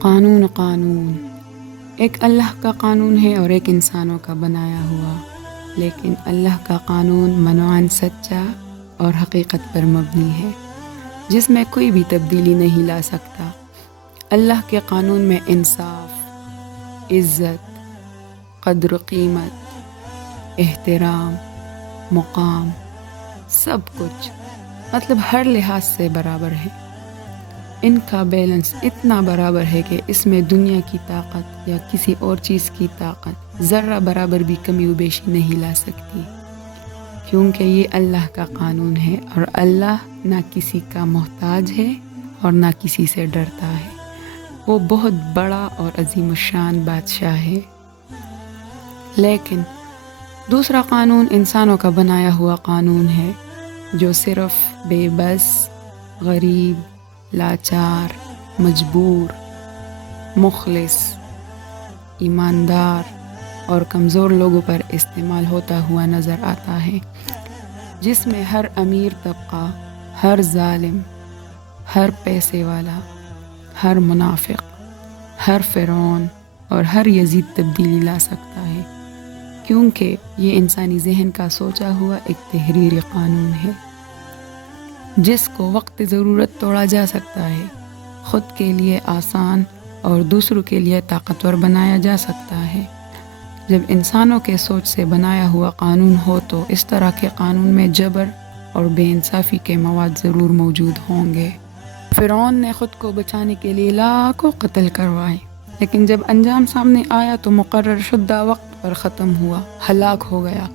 قانون قانون ایک اللہ کا قانون ہے اور ایک انسانوں کا بنایا ہوا، لیکن اللہ کا قانون منوعاً سچا اور حقیقت پر مبنی ہے، جس میں کوئی بھی تبدیلی نہیں لا سکتا۔ اللہ کے قانون میں انصاف، عزت، قدر و قیمت، احترام، مقام، سب کچھ مطلب ہر لحاظ سے برابر ہے۔ ان کا بیلنس اتنا برابر ہے کہ اس میں دنیا کی طاقت یا کسی اور چیز کی طاقت ذرہ برابر بھی کمی و بیشی نہیں لا سکتی، کیونکہ یہ اللہ کا قانون ہے اور اللہ نہ کسی کا محتاج ہے اور نہ کسی سے ڈرتا ہے۔ وہ بہت بڑا اور عظیم الشان بادشاہ ہے۔ لیکن دوسرا قانون انسانوں کا بنایا ہوا قانون ہے، جو صرف بے بس، غریب، لاچار، مجبور، مخلص، ایماندار اور کمزور لوگوں پر استعمال ہوتا ہوا نظر آتا ہے، جس میں ہر امیر طبقہ، ہر ظالم، ہر پیسے والا، ہر منافق، ہر فرعون اور ہر یزید تبدیلی لا سکتا ہے، کیونکہ یہ انسانی ذہن کا سوچا ہوا ایک تحریری قانون ہے، جس کو وقت ضرورت توڑا جا سکتا ہے، خود کے لیے آسان اور دوسروں کے لیے طاقتور بنایا جا سکتا ہے۔ جب انسانوں کے سوچ سے بنایا ہوا قانون ہو تو اس طرح کے قانون میں جبر اور بے انصافی کے مواد ضرور موجود ہوں گے۔ فرعون نے خود کو بچانے کے لیے لاکھوں قتل کروائے، لیکن جب انجام سامنے آیا تو مقرر شدہ وقت پر ختم ہوا، ہلاک ہو گیا،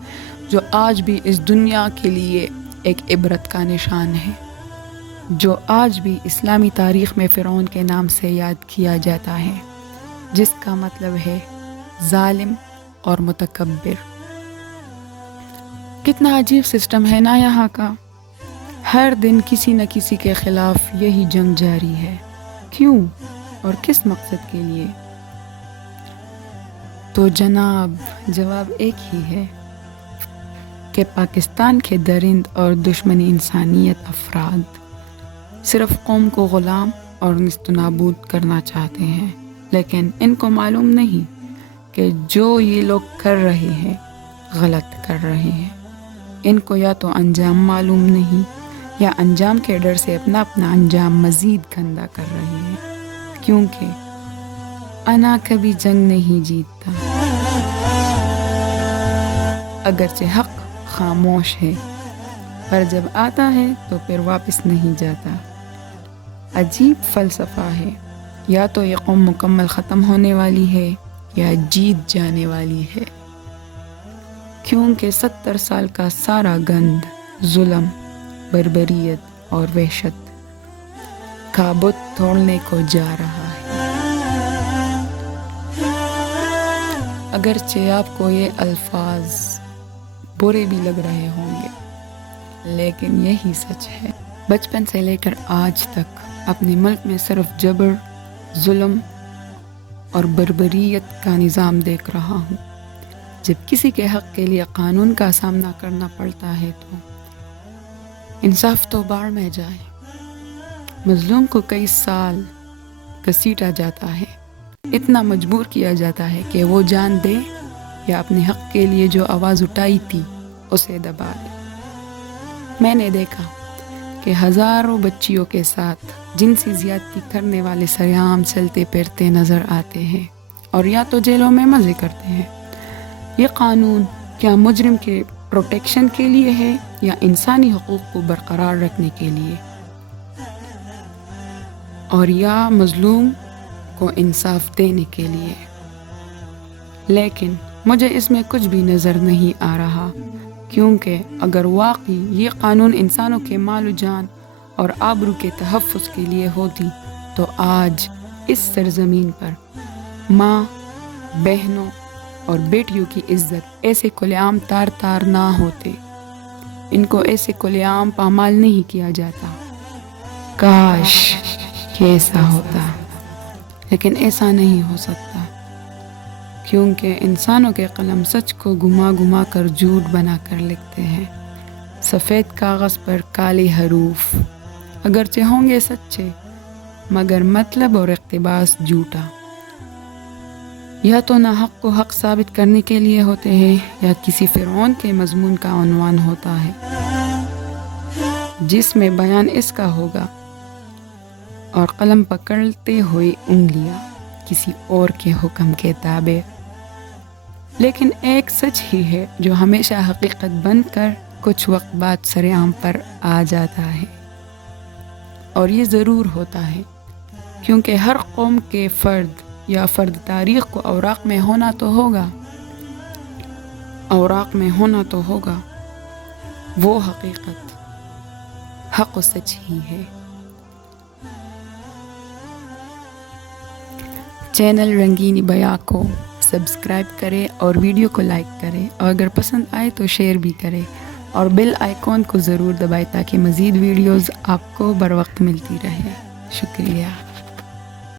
جو آج بھی اس دنیا کے لیے ایک عبرت کا نشان ہے، جو آج بھی اسلامی تاریخ میں فرعون کے نام سے یاد کیا جاتا ہے، جس کا مطلب ہے ظالم اور متکبر۔ کتنا عجیب سسٹم ہے نا یہاں کا، ہر دن کسی نہ کسی کے خلاف یہی جنگ جاری ہے، کیوں اور کس مقصد کے لیے؟ تو جناب جواب ایک ہی ہے کہ پاکستان کے درند اور دشمنی انسانیت افراد صرف قوم کو غلام اور نیست و نابود کرنا چاہتے ہیں، لیکن ان کو معلوم نہیں کہ جو یہ لوگ کر رہے ہیں غلط کر رہے ہیں۔ ان کو یا تو انجام معلوم نہیں یا انجام کے ڈر سے اپنا انجام مزید گندا کر رہے ہیں، کیونکہ انا کبھی جنگ نہیں جیتتا، اگرچہ حق خاموش ہے، پر جب آتا ہے تو پھر واپس نہیں جاتا۔ عجیب فلسفہ ہے، یا تو یہ قوم مکمل ختم ہونے والی ہے یا جیت جانے والی ہے، کیونکہ 70 سال کا سارا گند، ظلم، بربریت اور وحشت کا بت توڑنے کو جا رہا ہے۔ اگرچہ آپ کو یہ الفاظ برے بھی لگ رہے ہوں گے، لیکن یہی سچ ہے۔ بچپن سے لے کر آج تک اپنے ملک میں صرف جبر، ظلم اور بربریت کا نظام دیکھ رہا ہوں۔ جب کسی کے حق کے لیے قانون کا سامنا کرنا پڑتا ہے تو انصاف تو باڑ میں جائے، مظلوم کو کئی سال گھسیٹا جاتا ہے، اتنا مجبور کیا جاتا ہے کہ وہ جان دے یا اپنے حق کے لیے جو آواز اٹھائی تھی اسے دبا دے۔ میں نے دیکھا کہ ہزاروں بچیوں کے ساتھ جنسی زیادتی کرنے والے سرعام چلتے پھرتے نظر آتے ہیں اور یا تو جیلوں میں مزے کرتے ہیں۔ یہ قانون کیا مجرم کے پروٹیکشن کے لیے ہے یا انسانی حقوق کو برقرار رکھنے کے لیے، اور یا مظلوم کو انصاف دینے کے لیے؟ لیکن مجھے اس میں کچھ بھی نظر نہیں آ رہا، کیونکہ اگر واقعی یہ قانون انسانوں کے مال و جان اور آبرو کے تحفظ کے لیے ہوتی تو آج اس سرزمین پر ماں، بہنوں اور بیٹیوں کی عزت ایسے کھلے عام تار تار نہ ہوتے، ان کو ایسے کھلے عام پامال نہیں کیا جاتا۔ کاش کہ ایسا ہوتا، لیکن ایسا نہیں ہو سکتا، کیونکہ انسانوں کے قلم سچ کو گما گما کر جھوٹ بنا کر لکھتے ہیں، سفید کاغذ پر کالے حروف، اگرچہ ہوں گے سچے، مگر مطلب اور اقتباس جھوٹا. یا تو ناحق کو حق ثابت کرنے کے لیے ہوتے ہیں یا کسی فرعون کے مضمون کا عنوان ہوتا ہے جس میں بیان اس کا ہوگا اور قلم پکڑتے ہوئے انگلیاں کسی اور کے حکم کے تابع. لیکن ایک سچ ہی ہے جو ہمیشہ حقیقت بن کر کچھ وقت بعد سر عام پر آ جاتا ہے، اور یہ ضرور ہوتا ہے کیونکہ ہر قوم کے فرد یا فرد تاریخ کو اوراق میں ہونا تو ہوگا. وہ حقیقت حق و سچ ہی ہے. چینل رنگینی بیاں کو سبسکرائب کرے اور ویڈیو کو لائک کرے، اور اگر پسند آئے تو شیئر بھی کرے، اور بیل آئیکن کو ضرور دبائے تاکہ مزید ویڈیوز آپ کو بر وقت ملتی رہے. شکریہ.